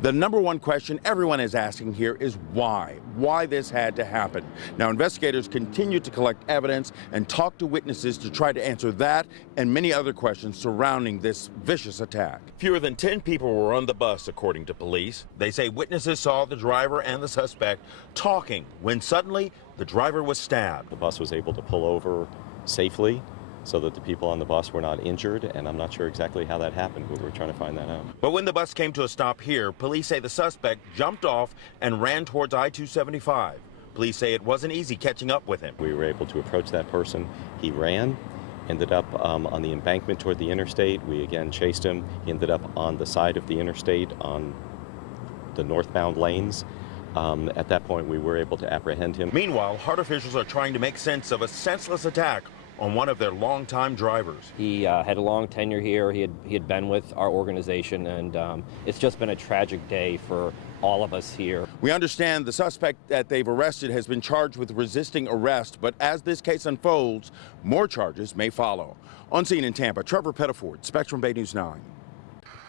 The number one question everyone is asking here is why? Why this had to happen? Now, investigators continue to collect evidence and talk to witnesses to try to answer that and many other questions surrounding this vicious attack. Fewer than 10 people were on the bus, according to police. They say witnesses saw the driver and the suspect talking when suddenly the driver was stabbed. The bus was able to pull over safely so that the people on the bus were not injured, and I'm not sure exactly how that happened, but we're trying to find that out. But when the bus came to a stop here, police say the suspect jumped off and ran towards I-275. Police say it wasn't easy catching up with him. We were able to approach that person. He ran, ended up on the embankment toward the interstate. We again chased him. He ended up on the side of the interstate on the northbound lanes. At that point, we were able to apprehend him. Meanwhile, Hart officials are trying to make sense of a senseless attack on one of their longtime drivers. He had a long tenure here. He had been with our organization, and it's just been a tragic day for all of us here. We understand the suspect that they've arrested has been charged with resisting arrest, but as this case unfolds, more charges may follow. On scene in Tampa, Trevor Pettiford, Spectrum Bay News 9.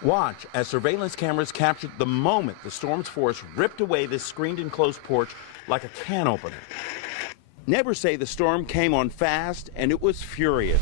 Watch as surveillance cameras captured the moment the storm's force ripped away this screened enclosed porch like a can opener. Neighbors say the storm came on fast and it was furious.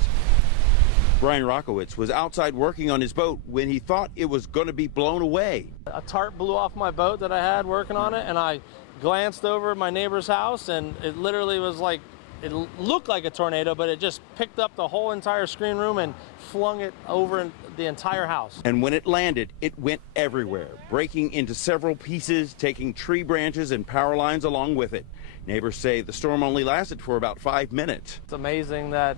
Brian Rockowitz was outside working on his boat when he thought it was going to be blown away. A tarp blew off my boat that I had working on it, and I glanced over at my neighbor's house, and it literally was like, it looked like a tornado, but it just picked up the whole entire screen room and flung it over the entire house. And when it landed, it went everywhere, breaking into several pieces, taking tree branches and power lines along with it. Neighbors say the storm only lasted for about 5 minutes. It's amazing that,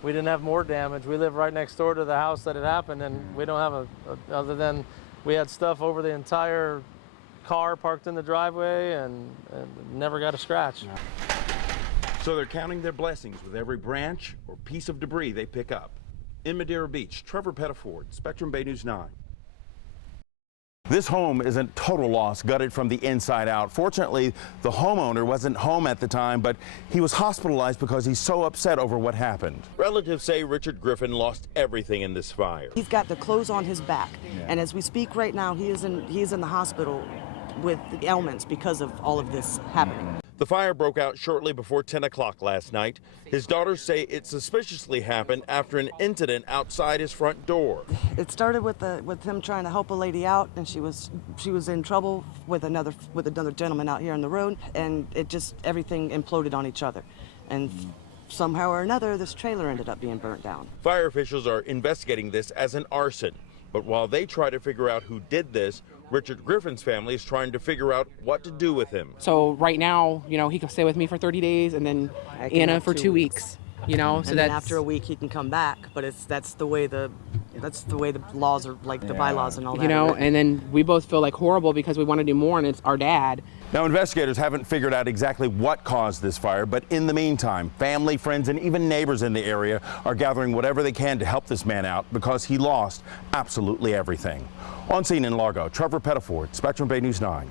we didn't have more damage. We live right next door to the house that it happened, and we don't have other than we had stuff over the entire car parked in the driveway and never got a scratch. So they're counting their blessings with every branch or piece of debris they pick up. In Madeira Beach, Trevor Pettiford, Spectrum Bay News 9. This home is a total loss, gutted from the inside out. Fortunately, the homeowner wasn't home at the time, but he was hospitalized because he's so upset over what happened. Relatives say Richard Griffin lost everything in this fire. He's got the clothes on his back, and as we speak right now, he is in the hospital with ailments because of all of this happening. The fire broke out shortly before 10 o'clock last night. His daughters say it suspiciously happened after an incident outside his front door. It started with him trying to help a lady out, and she was in trouble with another gentleman out here on the road, and everything imploded on each other. And somehow or another, this trailer ended up being burnt down. Fire officials are investigating this as an arson. But while they try to figure out who did this, Richard Griffin's family is trying to figure out what to do with him. So right now, he can stay with me for 30 days and then Anna for 2 weeks. So and then after a week he can come back, but that's the way the laws are, like the bylaws and all that. And then we both feel like horrible because we want to do more, and it's our dad. Now, investigators haven't figured out exactly what caused this fire, but in the meantime, family, friends, and even neighbors in the area are gathering whatever they can to help this man out because he lost absolutely everything. On scene in Largo, Trevor Pettiford, Spectrum Bay News 9.